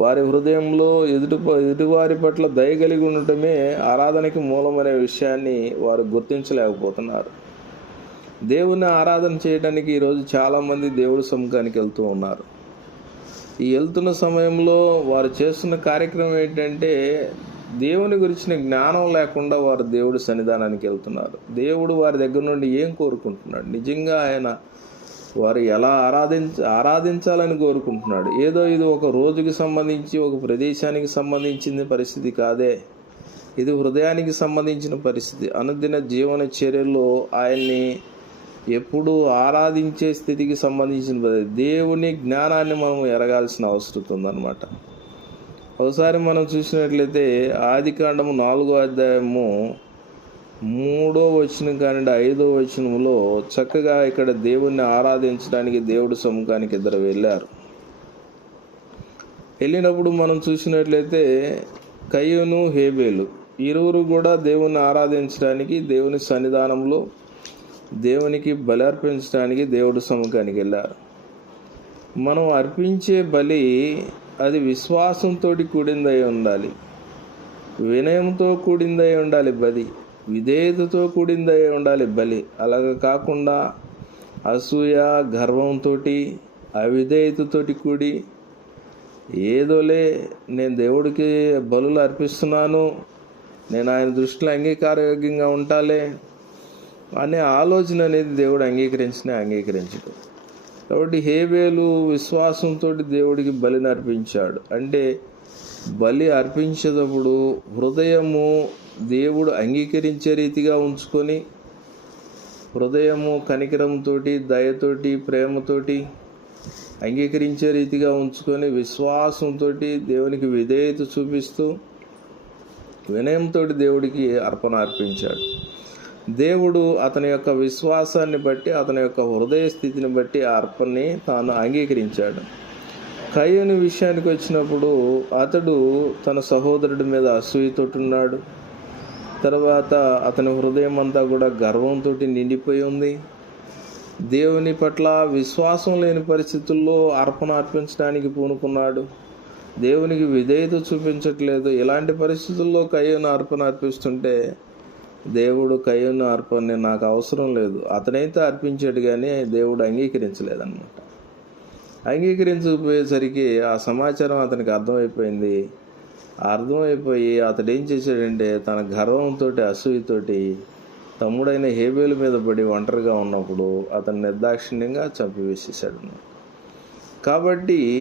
వారి హృదయంలో ఎదుటివారి పట్ల దయ కలిగి ఉండటమే ఆరాధనకి మూలమనే విషయాన్ని వారు గుర్తించలేకపోతున్నారు. దేవుని ఆరాధన చేయడానికి ఈరోజు చాలామంది దేవుడి సముఖానికి వెళ్తూ ఉన్నారు. ఈ వెళ్తున్న సమయంలో వారు చేస్తున్న కార్యక్రమం ఏంటంటే, దేవుని గురించిన జ్ఞానం లేకుండా వారు దేవుడి సన్నిధానానికి వెళ్తున్నారు. దేవుడు వారి దగ్గర నుండి ఏం కోరుకుంటున్నాడు, నిజంగా ఆయన వారు ఎలా ఆరాధించాలని కోరుకుంటున్నాడు. ఏదో ఇది ఒక రోజుకి సంబంధించి, ఒక ప్రదేశానికి సంబంధించిన పరిస్థితి కాదే. ఇది హృదయానికి సంబంధించిన పరిస్థితి. అనుదిన జీవన చర్యల్లో ఆయన్ని ఎప్పుడూ ఆరాధించే స్థితికి సంబంధించిన దేవుని జ్ఞానాన్ని మనం ఎరగాల్సిన అవసరం ఉందన్నమాట. ఒకసారి మనం చూసినట్లయితే ఆదికాండము 4వ అధ్యాయము 3వ వచనం కానివ్వండి 5వ వచనంలో చక్కగా ఇక్కడ దేవుణ్ణి ఆరాధించడానికి దేవుడి సముఖానికి ఇద్దరు వెళ్ళినప్పుడు మనం చూసినట్లయితే కయ్యూను హేబేలు ఇరువురు కూడా దేవుణ్ణి ఆరాధించడానికి దేవుని సన్నిధానంలో దేవునికి బలి అర్పించడానికి దేవుడి సముఖానికి వెళ్ళారు. మనం అర్పించే బలి అది విశ్వాసంతో కూడిందై ఉండాలి, వినయంతో కూడిందై ఉండాలి, విధేయతతో కూడిందై ఉండాలి బలి. అలాగ కాకుండా అసూయ, గర్వంతో, అవిధేయతతోటి కూడి ఏదోలే నేను దేవుడికి బలులు అర్పిస్తున్నాను, నేను ఆయన దృష్టిలో అంగీకారయోగ్యంగా ఉంటాలే అనే ఆలోచన అనేది దేవుడు అంగీకరించడు. కాబట్టి హేబేలు విశ్వాసంతో దేవుడికి బలిని అర్పించాడు. అంటే బలి అర్పించేటప్పుడు హృదయము దేవుడు అంగీకరించే రీతిగా ఉంచుకొని, హృదయము కనికరంతో, దయతోటి, ప్రేమతోటి అంగీకరించే రీతిగా ఉంచుకొని, విశ్వాసంతో దేవునికి విధేయత చూపిస్తూ వినయంతో దేవుడికి అర్పణ అర్పించాడు. దేవుడు అతని యొక్క విశ్వాసాన్ని బట్టి, అతని యొక్క హృదయ స్థితిని బట్టి ఆ అర్పణని తాను అంగీకరించాడు. కయ్యూను విషయానికి వచ్చినప్పుడు అతడు తన సహోదరుడి మీద అసూయతోటున్నాడు. తర్వాత అతని హృదయం అంతా కూడా గర్వంతో నిండిపోయి ఉంది. దేవుని పట్ల విశ్వాసం లేని పరిస్థితుల్లో అర్పణ అర్పించడానికి పూనుకున్నాడు. దేవునికి విధేయత చూపించట్లేదు. ఇలాంటి పరిస్థితుల్లో కయ్యూను అర్పణ అర్పిస్తుంటే దేవుడు కయ్యూను అర్పణని నాకు అవసరం లేదు, అతనైతే అర్పించాడు కానీ దేవుడు అంగీకరించలేదన్నమాట. అంగీకరించకపోయేసరికి ఆ సమాచారం అతనికి అర్థమైపోయి అతడు ఏం చేశాడంటే తన గర్వంతో, అసూయతోటి తమ్ముడైన హేబేలు మీద పడి ఒంటరిగా ఉన్నప్పుడు అతను నిర్దాక్షిణ్యంగా చంపివేసేసాడు. కాబట్టి